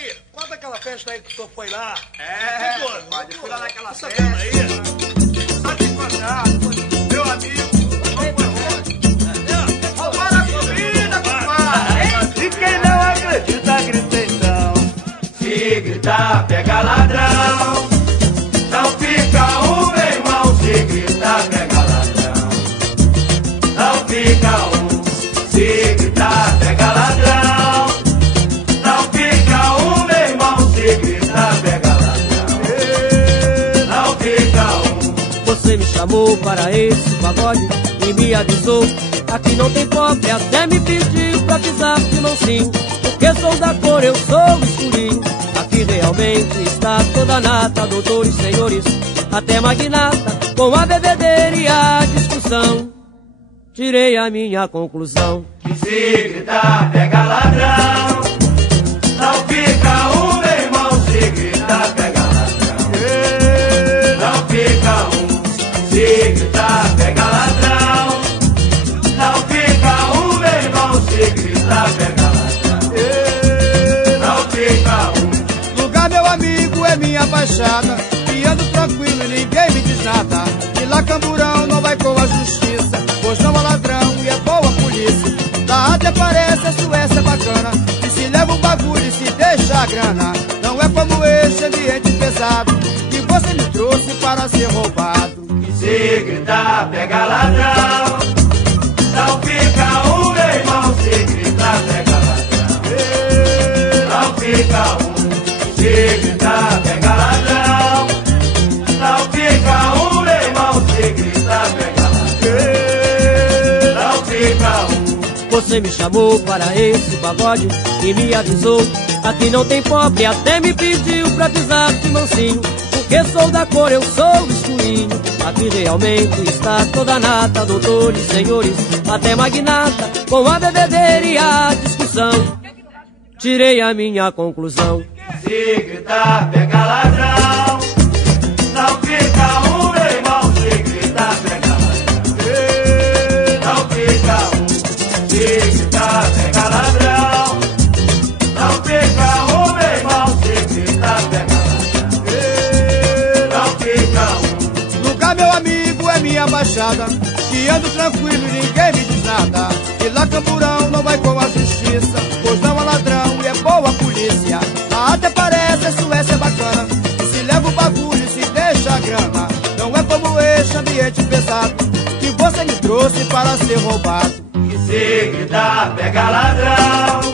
aí, conta aquela festa aí que tu foi lá. Pode fui lá naquela Essa festa. turma aí. Só te encontrar, meu amigo. Roubaram a comida, compadre. E quem não acredita, grita então. Se gritar, pega ladrão. Não fica um, meu irmão. Se gritar, pega ladrão. Não fica um. Se gritar, pega ladrão. Não fica um, meu irmão. Se gritar, pega ladrão. Não fica um. Você me chamou para esse pagode e me avisou. Aqui não tem pobre, até me pediu pra pisar de mansinho. Porque sou da cor, eu sou escurinho. Aqui realmente está toda a nata, doutores, senhores, até magnata, com a bebedeira e a discussão. Tirei a minha conclusão. Que se gritar, pega ladrão. Não fica um, meu irmão. Se gritar, pega ladrão. Não fica um. Se gritar, pega ladrão. Não fica um, meu irmão. Se gritar, pega ladrão. Não fica um. Lugar, meu amigo, é minha baixada. E ando tranquilo e ninguém me diz nada. E lá Camburão não vai com a justiça, pois não há ladrão e é boa a polícia. Lá até parece a Suécia bacana. E se leva o bagulho e se deixa a grana. Não é como esse ambiente pesado que você me trouxe para ser roubado. Que se gritar, pega ladrão. Não fica um, meu irmão. Se gritar, pega ladrão. Não fica um. Se gritar, pega ladrão. Não fica um, meu irmão. Se gritar, pega ladrão. Não fica um. Você me chamou para esse pagode e me avisou. Aqui não tem pobre, até me pediu pra pisar de mansinho. Porque sou da cor, eu sou escurinho. Aqui realmente está toda a nata, doutores, senhores, até magnata, com a bebedeira e a discussão. Tirei a minha conclusão. Se gritar, pega ladrão. Não fica um, meu irmão. Se gritar, pega ladrão. Não fica um. Se gritar, pega ladrão. Não fica um, meu irmão. Se gritar, pega ladrão. Não fica um. Lugar, meu amigo, é minha baixada. Que ando tranquilo e ninguém me diz nada. E lá Camburão não vai com a justiça, pois não há ladrão e é boa a polícia. Lá até parece a Suécia bacana. E se leva o bagulho e se deixa a grana. Não é como este ambiente pesado que você me trouxe para ser roubado. Que se gritar, pega ladrão.